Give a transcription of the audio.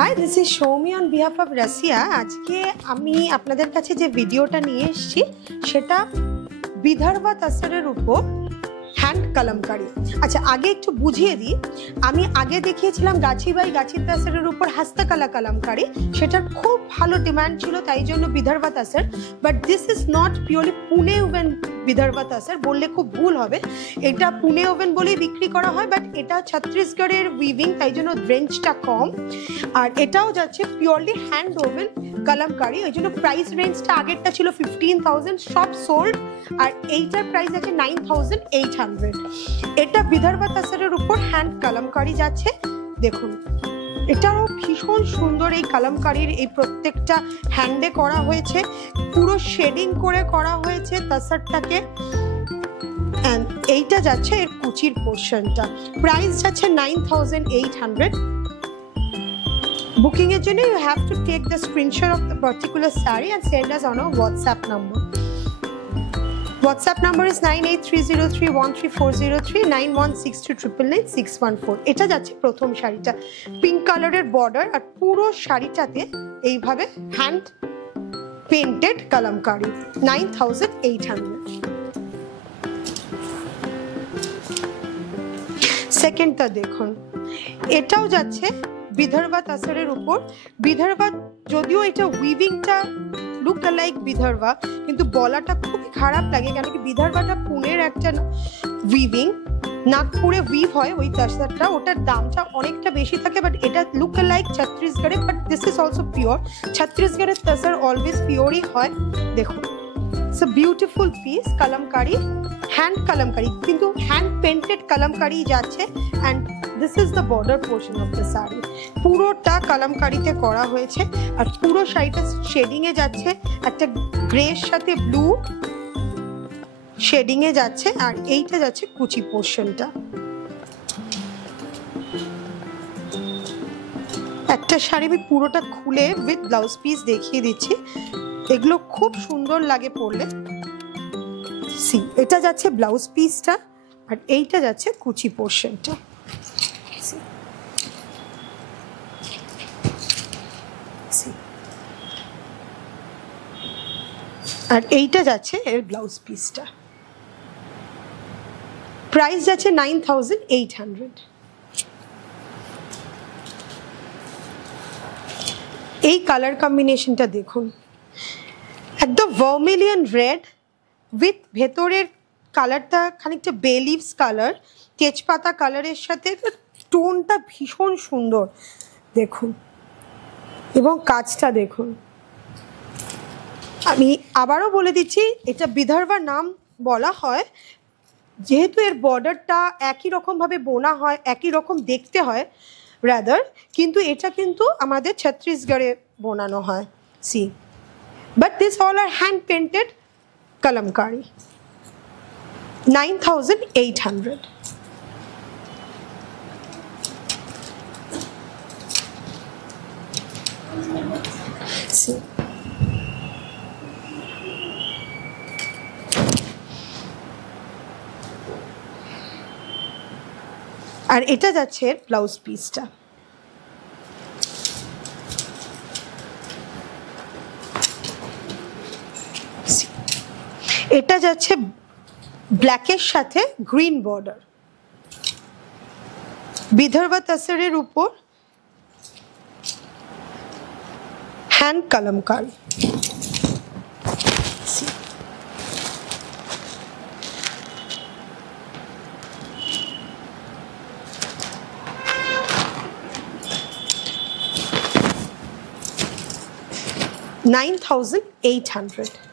High, this is Soumi on behalf of Russia. আজকে আমি আপনাদের কাছে যে ভিডিওটা নিয়ে এসেছি সেটা বিদর্ভা তাসরের উপর হ্যান্ড কলমকারি। আচ্ছা, আগে একটু বুঝিয়ে দিই। আমি আগে দেখিয়েছিলাম গাছি বাই গাছির তাসরের উপর হস্তকলা কলমকারি, সেটার খুব ভালো ডিমান্ড ছিল, তাই জন্য Vidarbha tussar. But this is not purely Pune woven Vidarbha tussar, বললে খুব ভুল হবে। এটা পুনে ওভেন বলেই বিক্রি করা হয়, বাট এটা ছত্তিশগড়ের উইভিং, তাই জন্য রেঞ্জটা কম। আর এটাও যাচ্ছে পিওরলি হ্যান্ড ওভেন কলমকারি, ওই জন্য প্রাইস রেঞ্জটা আগেরটা ছিল 15,000, সব সোল্ড। আর এইটার প্রাইস আছে 9,800। এটা বিদর্ভা তাসরের উপর হ্যান্ড কলমকারি যাচ্ছে। দেখুন, এটাও ভীষণ সুন্দর। এই কলমকারির এই প্রত্যেকটা হ্যান্ডে করা হয়েছে, পুরো শেডিং করে করা হয়েছে তাসরটাকে। এইটা যাচ্ছে এর কুচির পোর্শনটা, প্রাইস যাচ্ছে 9,800। বুকিং এর জন্য you have to take the screenshot of the particular saree and send us on our WhatsApp number. WhatsApp number is 9830313403 9162999614। এটা যাচ্ছে প্রথম শাড়িটা, পিঙ্ক কালারের বর্ডার, আর পুরো শাড়িটাতে এইভাবে হ্যান্ড পেইন্টেড কলমকারি, 9,800। সেকেন্ডটা দেখুন, এটাও যাচ্ছে বিদর্ভা তাসরের উপর। বিদর্ভা, যদিও এটা উইভিংটা লুক লাইক বিদর্ভা, কিন্তু বলাটা খুবই খারাপ লাগে, কেন কি বিদর্ভাটা পুনের একটা উইভিং, নাগপুরে উইভ হয় ওই তাসরটা, ওটার দামটা অনেকটা বেশি থাকে। বাট এটা লুক লাইক ছত্তিশগড়ে, but this is also pure. ছত্তিশগড়ের তাসর অলওয়েজ পিওরই হয়। দেখুন, it's a beautiful piece kalamkari, hand kalamkari, কিন্তু হ্যান্ড পেন্টেড কলমকারি যাচ্ছে। And this is the border portion of the sari, পুরোটা কলমকারিতে করা হয়েছে। আর পুরো শাড়িটা শেডিংয়ে যাচ্ছে, একটা গ্রের সাথে ব্লু শেডিংয়ে যাচ্ছে। আর এইটা যাচ্ছে কুচি পোর্শনটা। একটা শাড়ি আমি পুরোটা খুলে উইথ ব্লাউজ পিস দেখিয়ে দিচ্ছি, এগুলো খুব সুন্দর লাগে পরলে। সি, এটা যাচ্ছে ব্লাউজ পিসটা, আর এইটা যাচ্ছে কুচি পোর্শনটা। আর এইটা যাচ্ছে এর ব্লাউজ পিসটা, প্রাইস যাচ্ছে 9,800। এই কালার কম্বিনেশনটা দেখুন, একদম ভার্মিলিয়ন রেড উইথ ভেতরের কালারটা খানিকটা বে লিভস কালার, তেজপাতা কালারের সাথে টোনটা ভীষণ সুন্দর দেখুন, এবং কাজটা দেখুন। আমি আবারও বলে দিচ্ছি, এটা বিদর্ভা নাম বলা হয় যেহেতু এর বর্ডারটা একই রকমভাবে বোনা হয়, একই রকম দেখতে হয় রাদার, কিন্তু এটা কিন্তু আমাদের ছত্তিশগড়ে বোনানো হয়। See, but this all are hand painted kalamkari, 9,800। See, আর এটা যাচ্ছে ব্লাউজ পিসটা। এটা যাচ্ছে ব্ল্যাকের সাথে গ্রিন বর্ডার, বিদর্ভা তাসরের উপর হ্যান্ড কলমকারি। $9,800।